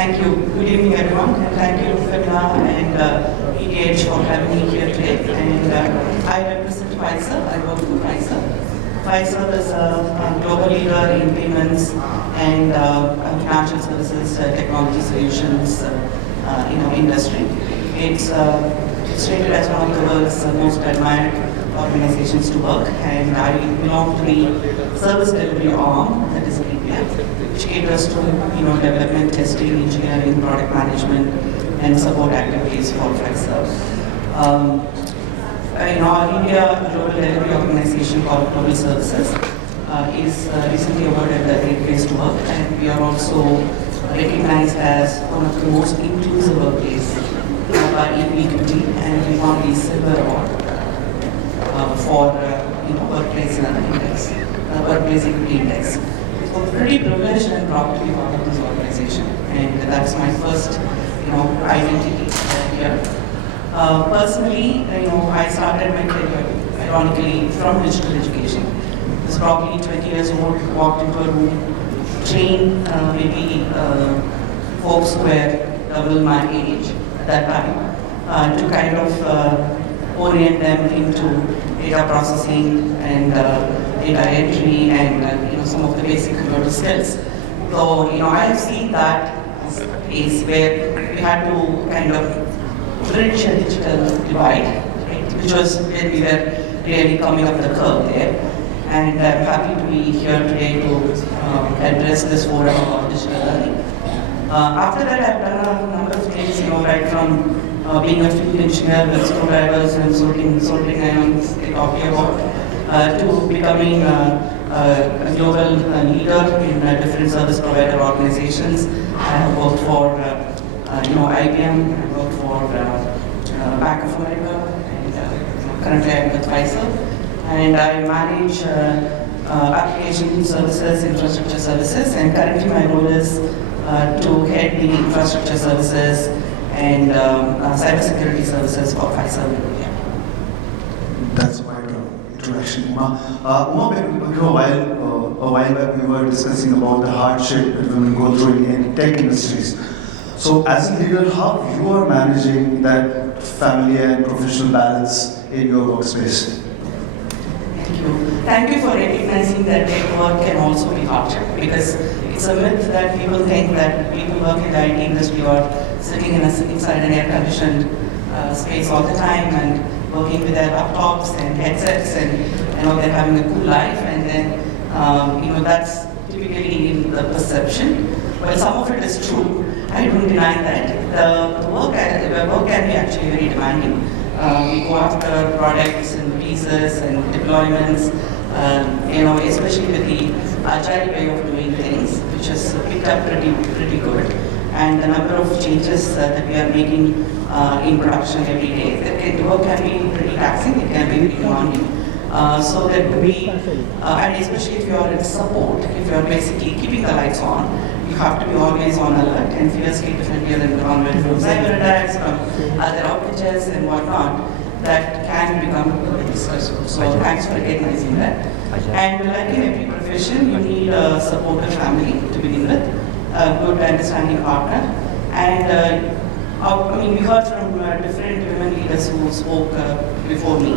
Thank you. Good evening, everyone, and thank you, Fibna and ETH for having me here today. And I represent Fiserv. I work for Fiserv. Fiserv is a global leader in payments and financial services, technology solutions in our industry. It's rated as one of the world's most admired organizations to work, and I belong to the service delivery arm, that is India, which caters to development, testing, engineering, product management, and support activities for Fiserv. Our India global delivery organization called Global Services is recently awarded the Great Place to Work, and we are also recognized as one of the most inclusive workplaces by Equity, and we won the Silver Award for workplace index, workplace equity index. So pretty privileged and proud to be part of this organization, and that's my first identity here. Personally, I started my career ironically from digital education. I was probably 20 years old, walked into a room, trained maybe folks who were double my age at that time to kind of orient them into data processing and data entry and some of the basic computer skills. So I have seen that as a place where we had to kind of bridge a digital divide, right, which was where we were really coming up the curve there. And I'm happy to be here today to address this forum about digital learning. After that, I've done a number of things, right from being a field engineer with screwdrivers and soldering irons they talk about, to becoming a global leader in different service provider organizations. I have worked for IBM, I worked for Bank of America, and currently I'm with Fiserv. And I manage application services, infrastructure services, and currently my role is to head the infrastructure services and cybersecurity services for Fiserv in India. That's quite an introduction, Uma. A while back we were discussing about the hardship that women go through in tech industries. So as a leader, how you are managing that family and professional balance in your workspace? Thank you. Thank you for recognizing that tech work can also be hardship, because it's a myth that people think that people work in the IT industry are sitting inside an air-conditioned space all the time and working with their laptops and headsets and they're having a cool life, and then that's typically in the perception. Well, some of it is true. I don't deny that. The work can be actually very demanding. We go after products and releases and deployments, especially with the agile way of doing things, which has picked up pretty good. And the number of changes that we are making in production every day, the work can be pretty taxing, it can be pretty demanding. So that and especially if you are in support, if you are basically keeping the lights on, you have to be always on alert and fiercely defend your environment from cyber attacks, from other outages and whatnot, that can become very stressful. So thanks for recognizing that. And like in every profession, you need a supportive family to begin with, a good understanding partner, and we heard from different women leaders who spoke before me.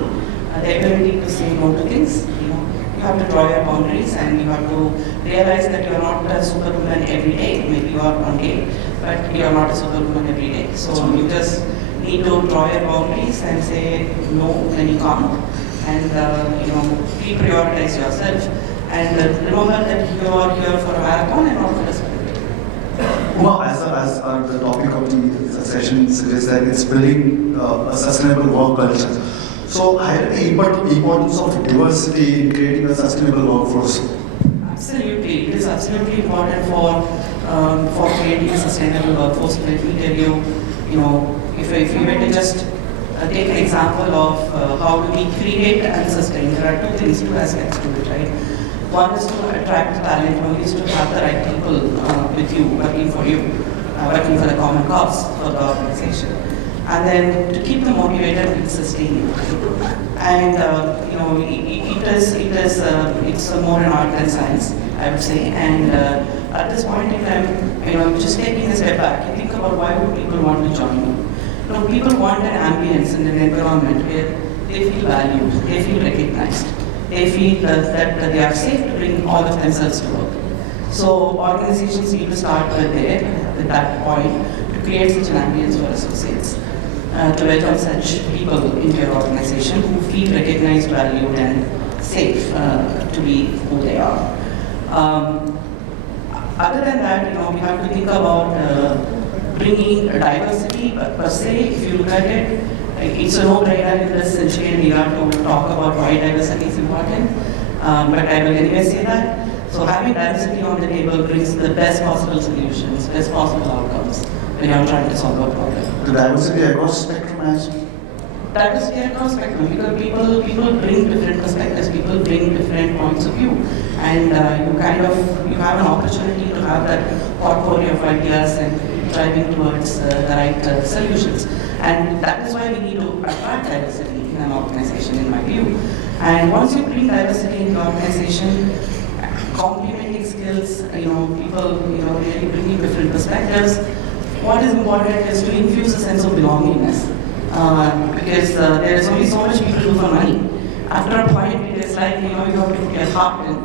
The ability to say no to things, you have to draw your boundaries, and you have to realize that you are not a superwoman every day. Maybe you are one day, but you are not a superwoman every day. So you just need to draw your boundaries and say no when you can't, and reprioritize yourself. And remember that you are here for a marathon and not for a sprint. Uma, as the topic of the session suggests that it's building a sustainable work culture. So, highlight the importance of diversity in creating a sustainable workforce. Absolutely, it is absolutely important for creating a sustainable workforce. Let me tell you, if you were to just take an example of how do we create and sustain, there are two aspects to it, right? One is to attract talent, one is to have the right people with you, working for the common cause for the organization. And then to keep them motivated and sustain it. And it's more an art than science. I would say. And at this point in time, just taking a step back, you think about why would people want to join you. People want an ambience and an environment where they feel valued, they feel recognized, they feel that they are safe to bring all of themselves to work. So organizations need to start with that point, to create such an ambience for associates, to welcome such people into your organization who feel recognized, valued, and safe to be who they are. Other than that, we have to think about bringing diversity per se. If you look at it, it's a no-brainer in this century, and we have to talk about why diversity is important. But I will anyway say that. So having diversity on the table brings the best possible solutions, best possible outcomes when you're trying to solve a problem. The diversity across spectrum as well. Diversity across spectrum, because people bring different perspectives, people bring different points of view, and you have an opportunity to have that portfolio of ideas and driving towards the right solutions. And that is why we need to attract diversity in an organization, in my view. And once you bring diversity in the organization, complementing skills, people, really bringing different perspectives. What is important is to infuse a sense of belongingness, because there is only so much people do for money. After a point, it is like, you have to put your heart in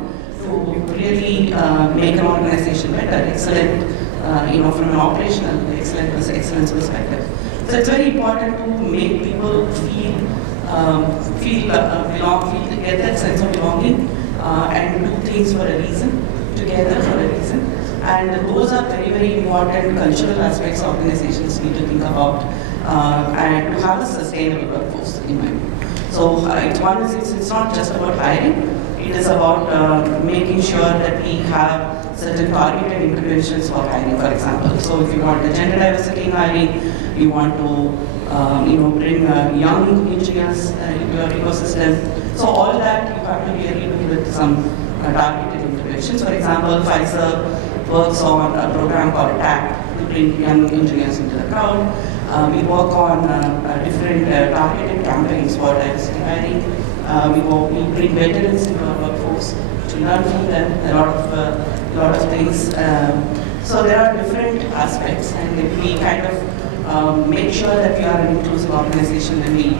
to really make an organization better, excellent, from an operational excellence perspective. So it's very important to make people get that sense of belonging, and do things for a reason, together for a reason. And those are very, very important cultural aspects organizations need to think about, and to have a sustainable workforce, in my view. So it's not just about hiring, it is about making sure that we have certain targeted interventions for hiring, for example. So if you want the gender diversity in hiring, you want to bring young engineers into your ecosystem. So all that you have to really do with some targeted interventions. For example, Fiserv works on a program called TAP to bring young engineers into the crowd. We work on different targeted campaigns for diversity hiring. We bring veterans into our workforce to learn from them a lot of things. So there are different aspects, and we kind of make sure that we are an inclusive organization when we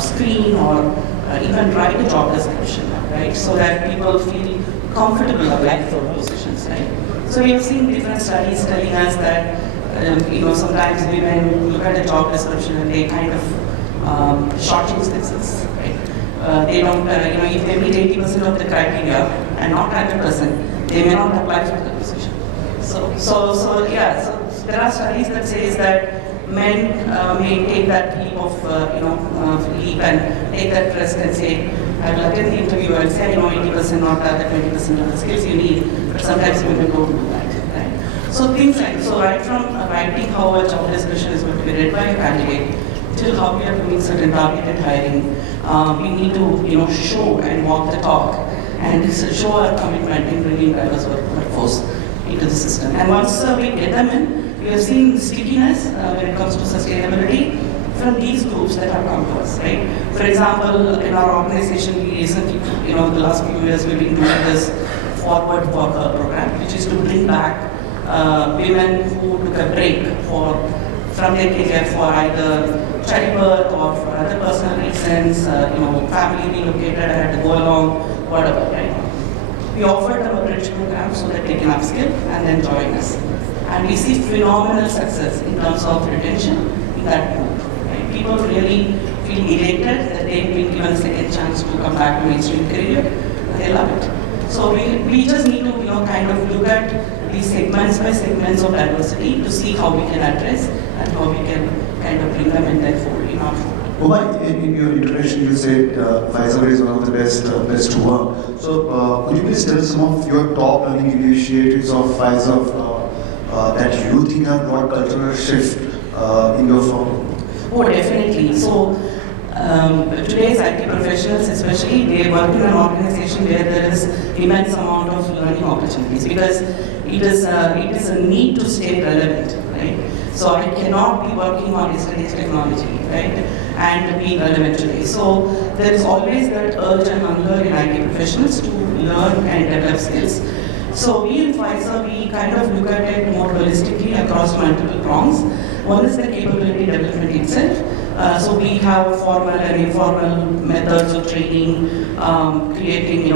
screen or even write a job description, right? So that people feel comfortable applying for positions, right? So we have seen different studies telling us that sometimes women look at a job description and they kind of shortchange themselves, right? They don't, if they meet 80% of the criteria and not 100%, they may not apply for the position. So there are studies that says that men may take that leap of, leap and take that risk and say, I will attend the interview and say, 80% not the 20% of the skills you need, but sometimes women don't do that, right? So things like, right from writing how a job description is going to be read by a candidate, till how we are doing certain targeted hiring, we need to, show and walk the talk, and show our commitment in bringing diverse workforce into the system. And once we get them in, we have seen stickiness when it comes to sustainability from these groups that have come to us, right? For example, in our organization, we recently, the last few years, we've been doing this forward worker program, which is to bring back women who took a break from their career for either childbirth or for other personal reasons, family relocated and had to go along, whatever, right? We offered them a bridge program so that they can upskill and then join us. And we see phenomenal success in terms of retention in that group. Right? People really feel elated that they've been given a second chance to come back to mainstream career. They love it. So we just need to kind of look at these segments by segments of diversity to see how we can address and how we can kind of bring them in that fold, in our fold. In your introduction, you said Fiserv is one of the best to work. So could you please tell some of your top learning initiatives of Fiserv that you think have brought cultural shift in your firm? Oh, definitely. So today's IT professionals, especially, they work in an organization where there is immense amount of learning opportunities, because it is a need to stay relevant, right? So I cannot be working on yesterday's technology, right, and be relevant today. So there is always that urge and hunger in IT professionals to learn and develop skills. So we in Fiserv, we kind of look at it more holistically across multiple prongs. One is the capability development itself. So we have formal and informal methods of training, creating,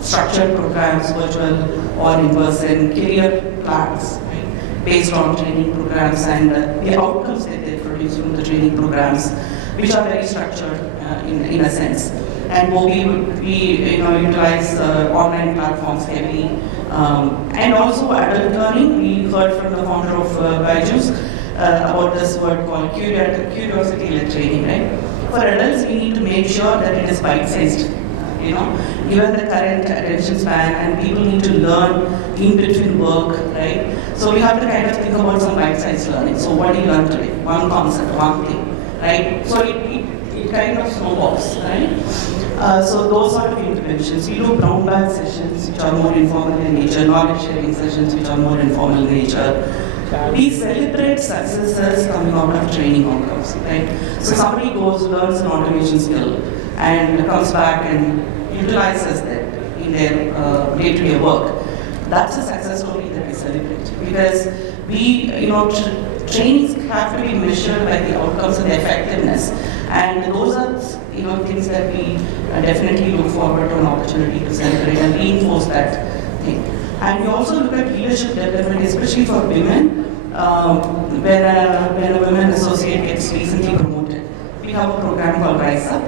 structured programs, virtual or in person, career plans, right, based on training programs and the outcomes that they produce from the training programs, which are very structured in a sense. And we utilize online platforms heavily, and also adult learning. We heard from the founder of Byju's about this word called curiosity-led training, right? For adults, we need to make sure that it is bite-sized, given the current attention span, and people need to learn in between work, right? So we have to kind of think about some bite-sized learning. So what do you learn today? One concept, one thing, right? So it kind of snowballs, right? So those sort of interventions. We do brown bag sessions, which are more informal in nature, knowledge sharing sessions, which are more informal in nature. We celebrate successes coming out of training outcomes, right? So somebody goes, learns an automation skill, and comes back and utilizes that in their day-to-day work. That's a success story that we celebrate, because trainings have to be measured by the outcomes and the effectiveness, and those are things that we definitely look forward to an opportunity to celebrate and reinforce that thing. And we also look at leadership development, especially for women. When a women associate gets recently promoted, we have a program called Rise Up,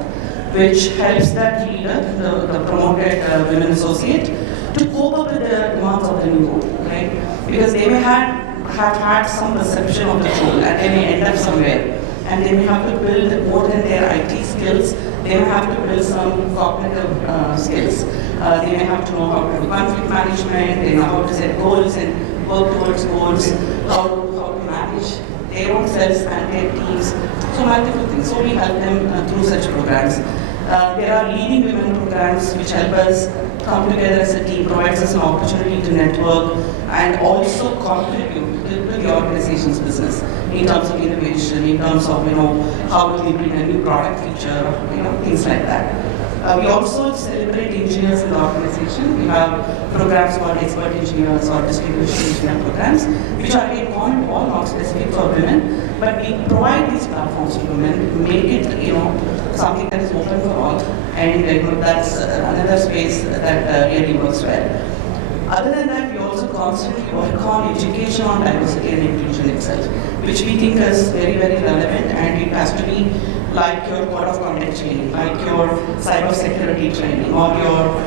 which helps that leader, the promoted women associate, to cope up with the demands of the new role, right? Because they may have had some perception of the role, and they may end up somewhere, and they may have to build more than their IT skills. They may have to build some cognitive skills. They may have to know how to do conflict management, they know how to set goals and work towards goals, how to manage their own selves and their teams, so multiple things. So we help them through such programs. There are leading women programs which help us come together as a team, provides us an opportunity to network and also contribute to the organization's business in terms of innovation, in terms of how do we bring a new product feature, things like that. We also celebrate engineers in the organization. We have programs called expert engineers or distribution engineer programs, which are again all not specific for women, but we provide these platforms to women, make it something that is open for all, and that's another space that really works well. Other than that, we also constantly work on education on diversity and inclusion itself, which we think is very, very relevant, and it has to be like your code of conduct training, like your cyber security training, or your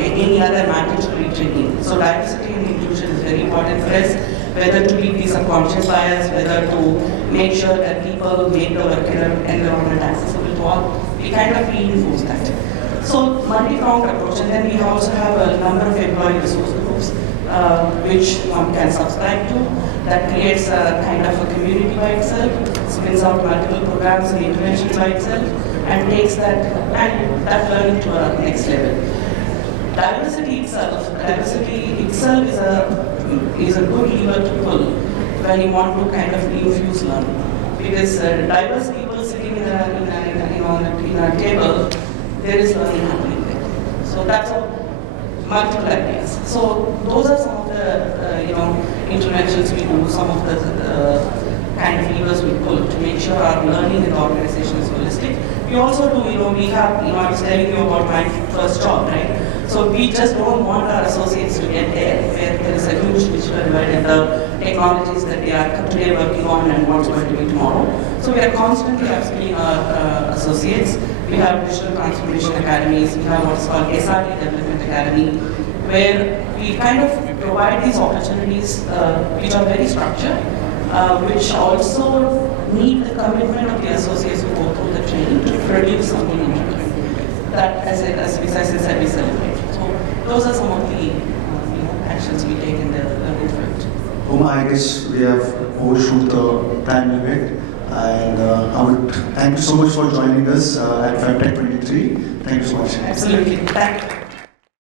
any other mandatory training. So diversity and inclusion is very important for us, whether to beat the subconscious bias, whether to make sure that people make the work environment accessible to all. We kind of reinforce that. So multi-pronged approach, and then we also have a number of employee resource groups which one can subscribe to. That creates a kind of a community by itself, spins out multiple programs and interventions by itself, and takes that learning to a next level. Diversity itself is a good lever to pull when you want to kind of infuse learning, because diverse people sitting in a table, there is learning happening there. So that's multiple ideas. So those are some of the interventions we do, some of the kind of levers we pull to make sure our learning in the organization is holistic. We also do, I was telling you about my first job, right? So we just don't want our associates to get there, where there is a huge digital divide in the technologies that they are today working on and what's going to be tomorrow. So we are constantly upskilling our associates. We have digital transformation academies. We have what's called SRT Development Academy, where we kind of provide these opportunities which are very structured, which also need the commitment of the associates who go through the training to produce something interesting. That, as we said, we celebrate. So those are some of the actions we take in the learning front. Uma, I guess we have overshoot the time limit, and I would thank you so much for joining us at FemTech 23. Thank you so much. Absolutely. Thank you.